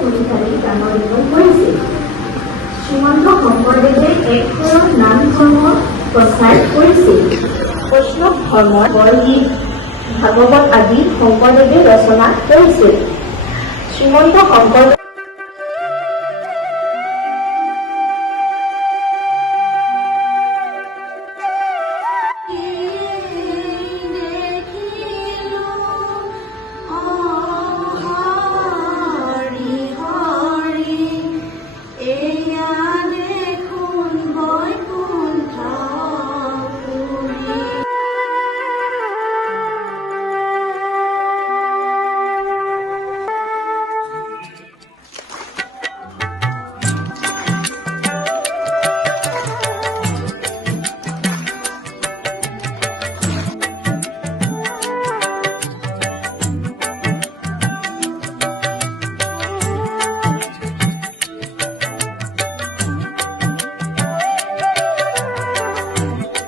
পুথিখানি ডাঙৰ দীঘল কৰিছিল। শ্ৰীমন্ত শংকৰদেৱে এক নাম ধৰ্ম প্ৰচাৰ কৰিছিল। বৈষ্ণৱ ধৰ্মৰ বৰগীত ভাগৱত আদি শংকৰদেৱে ৰচনা কৰিছিল। শ্ৰীমন্ত শংকৰদেৱ